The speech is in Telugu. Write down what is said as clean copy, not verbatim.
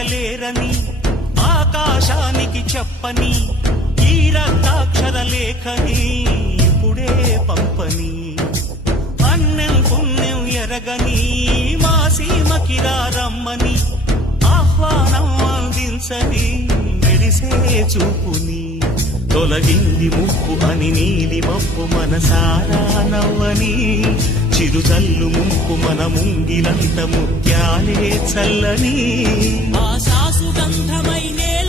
అడగలేరని ఆకాశానికి చెప్పని ఈ రక్తాక్షర లేఖని ఇప్పుడే పంపని అన్నం పుణ్యం ఎరగని మా సీమకిరా రమ్మని ఆహ్వానం అందించని మెరిసే చూపుని తొలగింది ముప్పు అని నీలి మప్పు మనసారా నవ్వని చిరుజల్లు ముంపు మన ముంగిలంత ముత్యాలే చల్లని ఆశా సుగంధమైనే